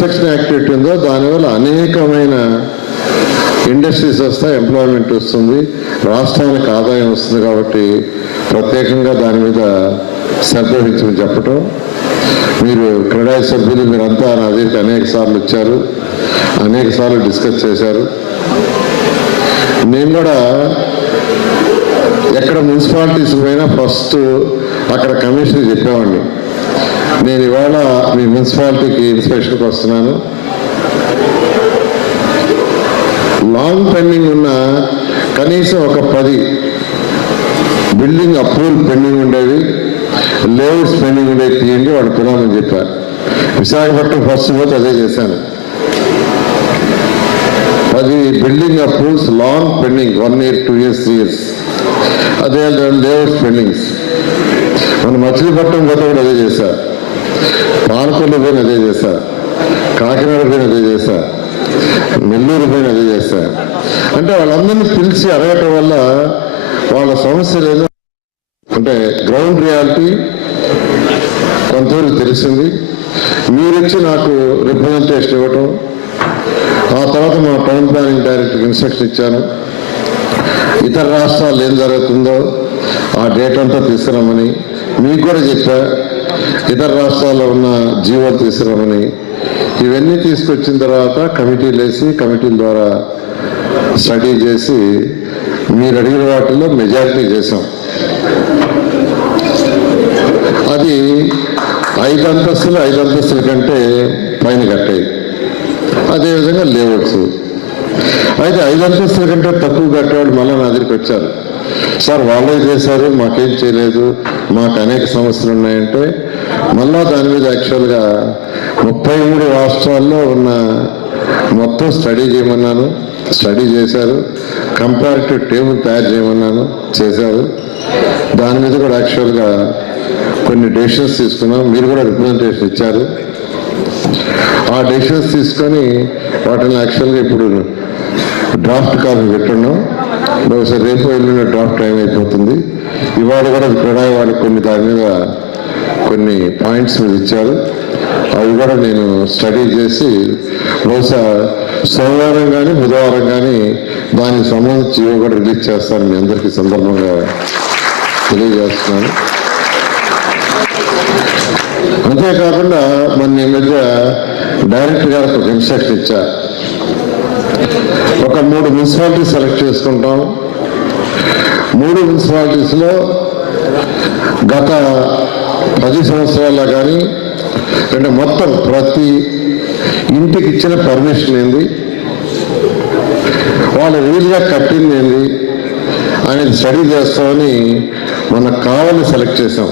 construction activity ఉందో దానివల్ల అనేకమైన ఇండస్ట్రీస్ వస్తాయి ఎంప్లాయ్మెంట్ వస్తుంది రాష్ట్రానికి ఆదాయం వస్తుంది కాబట్టి ప్రత్యేకంగా దాని మీద శ్రద్ధ వహించమని చెప్పటం మీరు క్రీడా సభ్యులు మీరంతా నా దగ్గరికి అనేక సార్లు వచ్చారు అనేక సార్లు డిస్కస్ చేశారు నేను కూడా ఎక్కడ మున్సిపాలిటీస్ పోయినా ఫస్ట్ అక్కడ కమిషనర్ చెప్పేవాడిని నేను ఇవాళ మీ మున్సిపాలిటీకి ఇన్స్పెక్షన్కి వస్తున్నాను లాంగ్ పెండింగ్ ఉన్న కనీసం ఒక పది బిల్డింగ్ అప్రూవల్ పెండింగ్ ఉండేవి లేఅవుట్స్ పెండింగ్ ఉండేవి తీయండి వాడు వాడుకున్నామని చెప్పారు విశాఖపట్నం ఫస్ట్ పోతే అదే చేశాను పది building approvals long pending one year two years three years అదే లేఅవుట్స్ పెండింగ్స్ మన మచిలీపట్నం గత కూడా అదే చేశారు పాలకొండ పైన అదే చేస్తా కాకినాడ పైన అదే చేస్తా నెల్లూరు పైన అదే చేస్తా అంటే వాళ్ళందరినీ పిలిచి అడగటం వల్ల వాళ్ళ సమస్యలు ఏదో అంటే గ్రౌండ్ రియాలిటీ కొంతవరకు తెలిసింది వచ్చి నాకు రిప్రజెంటేషన్ ఇవ్వటం ఆ తర్వాత మా టౌన్ ప్లానింగ్ డైరెక్టర్కి ఇన్స్ట్రక్షన్ ఇచ్చాను ఇతర రాష్ట్రాలు ఏం జరుగుతుందో ఆ డేట్ అంతా తీసుకురామని మీకు కూడా చెప్పా ఇతర రాష్ట్రాల్లో ఉన్న జీవో తీసుకురామని ఇవన్నీ తీసుకొచ్చిన తర్వాత కమిటీలు వేసి కమిటీల ద్వారా స్టడీ చేసి మీరు అడిగిన వాటిలో మెజారిటీ చేశాం అది ఐదు అంతస్తులు ఐదు అంతస్తుల కంటే పైన కట్టాయి అదేవిధంగా లేవట్స్ అయితే ఐదు అంతస్తుల కంటే తక్కువ కట్టేవాళ్ళు మళ్ళీ నా దగ్గరికి వచ్చారు సార్ వాళ్ళే చేశారు మాకేం చేయలేదు మాకు అనేక సమస్యలు ఉన్నాయంటే మళ్ళా దాని మీద యాక్చువల్గా ముప్పై మూడు రాష్ట్రాల్లో ఉన్న మొత్తం స్టడీ చేయమన్నాను స్టడీ చేశారు కంపారిటివ్ టేబుల్ తయారు చేయమన్నాను చేశారు దాని మీద కూడా యాక్చువల్గా కొన్ని డెసిషన్స్ తీసుకున్నాం మీరు కూడా రిప్రజెంటేషన్ ఇచ్చారు ఆ డెసిషన్స్ తీసుకొని వాటిని యాక్చువల్గా ఇప్పుడు డ్రాఫ్ట్ కాపీ పెట్టున్నాం బహుశా రేపు వెళ్ళిన డ్రాఫ్ట్ టైం అయిపోతుంది ఇవాళ కూడా ప్రణాయ వాళ్ళకి కొన్ని దాని మీద కొన్ని పాయింట్స్ మీద ఇచ్చారు అవి కూడా నేను స్టడీ చేసి బహుశా సోమవారం కానీ బుధవారం కానీ దానికి సంబంధించి ఇవి కూడా రిలీజ్ చేస్తాను మీ అందరికీ సందర్భంగా తెలియజేస్తున్నాను అంతేకాకుండా మన మధ్య డైరెక్టర్ గారు ఒక ఇన్స్ట్రక్షన్ ఇచ్చారు ఒక మూడు మున్సిపాలిటీ సెలెక్ట్ చేసుకుంటాం మూడు మున్సిపాలిటీస్లో గత పది సంవత్సరాల్లో కానీ అంటే మొత్తం ప్రతి ఇంటికి ఇచ్చిన పర్మిషన్ ఏంది వాళ్ళు వీలుగా కట్టింది ఏంది అనేది స్టడీ చేస్తామని మన కావాలని సెలెక్ట్ చేసాం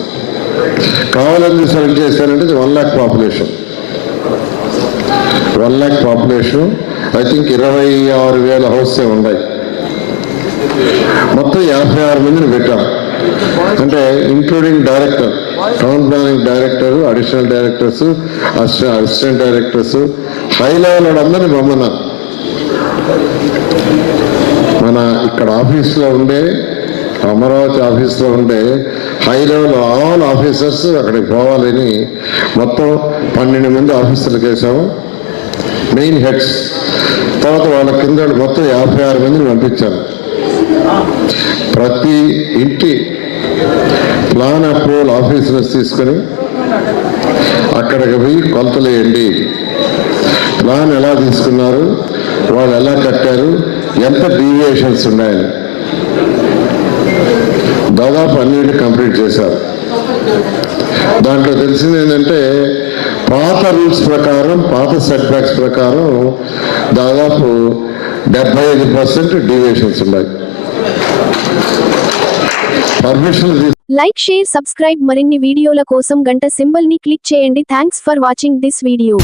కావాలని సెలెక్ట్ చేశారంటే one lakh population one lakh population I think ఇరవై ఆరు వేల హౌసే ఉన్నాయి మొత్తం యాభై ఆరు మందిని పెట్టాం అంటే including director town planning director additional directors assistant directors high level అందరినీ బొమ్మన మన ఇక్కడ ఆఫీస్లో ఉండే అమరావతి ఆఫీస్లో ఉండే హై లెవెల్ ఆల్ ఆఫీసర్స్ అక్కడికి పోవాలని మొత్తం పన్నెండు మంది ఆఫీసర్లకు వేసాము మెయిన్ హెడ్స్ తర్వాత వాళ్ళ కింద మొత్తం యాభై ఆరు మందిని పంపించాను ప్రతి ఇంటి ప్లాన్ అప్రూవల్ ఆఫీసర్స్ తీసుకొని అక్కడికి పోయి కొలతలేయండి ప్లాన్ ఎలా తీసుకున్నారు వాళ్ళు ఎలా కట్టారు ఎంత డీవియేషన్స్ ఉన్నాయని దాదాపు అన్నింటి కంప్లీట్ చేశారు దాంట్లో తెలిసింది ఏంటంటే పాత రూల్స్ ప్రకారం పాత సెట్ బ్యాక్స్ ప్రకారం దాదాపు డెబ్బై ఐదు పర్సెంట్ డివియేషన్స్ ఉన్నాయి పర్మిషన్ లైక్ షేర్ సబ్స్క్రైబ్ మరిన్ని వీడియోల కోసం గంట సింబల్ ని క్లిక్ చేయండి thanks for watching this video